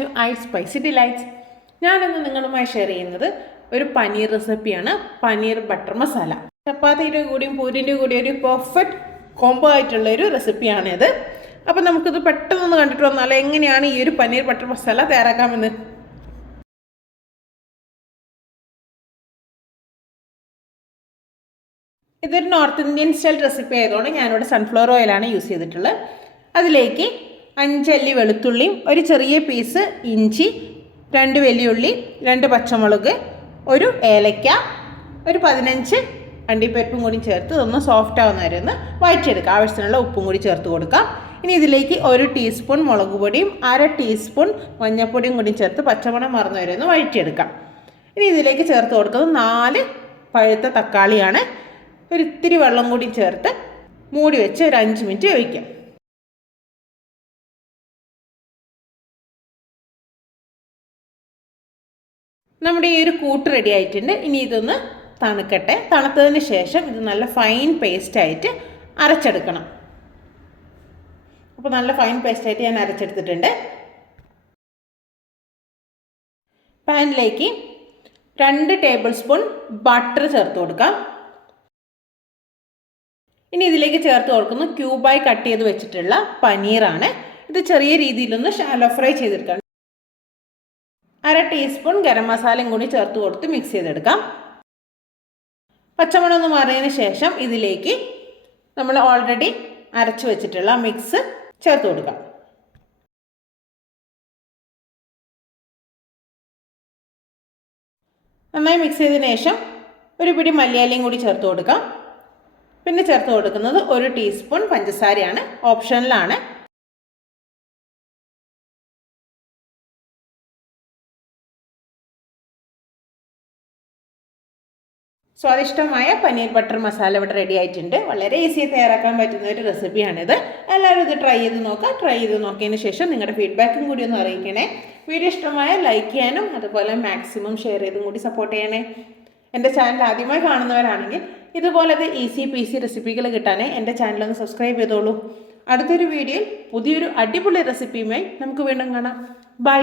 To I spicy delights. ഞാനിന്ന് നിങ്ങളുമായി share ചെയ്യുന്നത് ഒരു പനീർ റെസിപ്പിയാണ്. പനീർ ബട്ടർ മസാല. ചപ്പാത്തിയുടെ കൂടിയും പൂരിൻ്റെ കൂടിയും ഒരു പെർഫെക്റ്റ് കോംബോ ആയിട്ടുള്ള ഒരു റെസിപ്പിയാണിത്. അപ്പോൾ നമുക്കിത് പെട്ടെന്ന് കണ്ടിട്ട് വന്നാൽ എങ്ങനെയാണ് ഈ ഒരു പനീർ ബട്ടർ മസാല തയ്യാറാക്കാമെന്ന്. ഇതൊരു നോർത്ത് ഇന്ത്യൻ സ്റ്റൈൽ റെസിപ്പി ആയതുകൊണ്ട് ഞാനിവിടെ സൺഫ്ലവർ ഓയിലാണ് യൂസ് ചെയ്തിട്ടുള്ളത്. അതിലേക്ക് 5 അല്ലി വെളുത്തുള്ളിയും ഒരു ചെറിയ പീസ് ഇഞ്ചി, 2 വലിയുള്ളി, 2 പച്ചമുളക്, ഒരു ഏലക്ക, ഒരു 15 അണ്ടിപ്പരിപ്പും കൂടി ചേർത്ത് ഇതൊന്ന് സോഫ്റ്റ് ആവുന്ന വരെ ഒന്ന് വഴറ്റിയെടുക്കുക. ആവശ്യത്തിനുള്ള ഉപ്പും കൂടി ചേർത്ത് കൊടുക്കാം. ഇനി ഇതിലേക്ക് 1 ടീസ്പൂൺ മുളക് പൊടിയും 1/2 ടീസ്പൂൺ മഞ്ഞൾപ്പൊടിയും കൂടി ചേർത്ത് പച്ചമണം മറന്നു വരെ ഒന്ന് വഴറ്റിയെടുക്കാം. ഇനി ഇതിലേക്ക് ചേർത്ത് കൊടുക്കുന്നത് 4 പഴുത്ത തക്കാളിയാണ്. ഒരു ഇത്തിരി വെള്ളം കൂടി ചേർത്ത് മൂടി വെച്ച് ഒരു 5 മിനിറ്റ് വേവിക്കാം. നമ്മുടെ ഈ ഒരു കൂട്ട് റെഡി ആയിട്ടുണ്ട്. ഇനി ഇതൊന്ന് തണുക്കട്ടെ. തണുത്തതിന് ശേഷം ഇത് നല്ല ഫൈൻ പേസ്റ്റായിട്ട് അരച്ചെടുക്കണം. അപ്പോൾ നല്ല ഫൈൻ പേസ്റ്റായിട്ട് ഞാൻ അരച്ചെടുത്തിട്ടുണ്ട്. പാനിലേക്ക് 2 ടേബിൾ സ്പൂൺ ബട്ടർ ചേർത്ത് കൊടുക്കാം. ഇനി ഇതിലേക്ക് ചേർത്ത് കൊടുക്കുന്നത് ക്യൂബായി കട്ട് ചെയ്ത് വെച്ചിട്ടുള്ള പനീറാണ്. ഇത് ചെറിയ രീതിയിലൊന്ന് ഷാലോ ഫ്രൈ ചെയ്തെടുക്കാം. 1/2 ടീസ്പൂൺ ഗരം മസാലയും കൂടി ചേർത്ത് കൊടുത്ത് മിക്സ് ചെയ്തെടുക്കാം. പച്ചമുളക് ഒന്ന് മാറിയതിന് ശേഷം ഇതിലേക്ക് നമ്മൾ ഓൾറെഡി അരച്ചു വെച്ചിട്ടുള്ള മിക്സ് ചേർത്ത് കൊടുക്കാം. നന്നായി മിക്സ് ചെയ്തതിന് ശേഷം ഒരു പിടി മല്ലിയിലയും കൂടി ചേർത്ത് കൊടുക്കാം. പിന്നെ ചേർത്ത് കൊടുക്കുന്നത് 1 ടീസ്പൂൺ പഞ്ചസാരയാണ്, ഓപ്ഷനിലാണ്. സ്വാദിഷ്ടമായ പനീർ ബട്ടർ മസാല ഇവിടെ റെഡി ആയിട്ടുണ്ട്. വളരെ ഈസിയായി തയ്യാറാക്കാൻ പറ്റുന്ന ഒരു റെസിപ്പിയാണിത്. എല്ലാവരും ഇത് ട്രൈ ചെയ്ത് നോക്കുക. ട്രൈ ചെയ്ത് നോക്കിയതിന് ശേഷം നിങ്ങളുടെ ഫീഡ്ബാക്കും കൂടി ഒന്ന് അറിയിക്കണേ. വീഡിയോ ഇഷ്ടമായ ലൈക്ക് ചെയ്യാനും അതുപോലെ മാക്സിമം ഷെയർ ചെയ്തും കൂടി സപ്പോർട്ട് ചെയ്യണേ. എൻ്റെ ചാനൽ ആദ്യമായി കാണുന്നവരാണെങ്കിൽ ഇതുപോലത്തെ ഈസി പീസി റെസിപ്പികൾ കിട്ടാനേ എൻ്റെ ചാനലൊന്ന് സബ്സ്ക്രൈബ് ചെയ്തോളൂ. അടുത്തൊരു വീഡിയോയിൽ പുതിയൊരു അടിപൊളി റെസിപ്പിയുമായി നമുക്ക് വീണ്ടും കാണാം. ബൈ.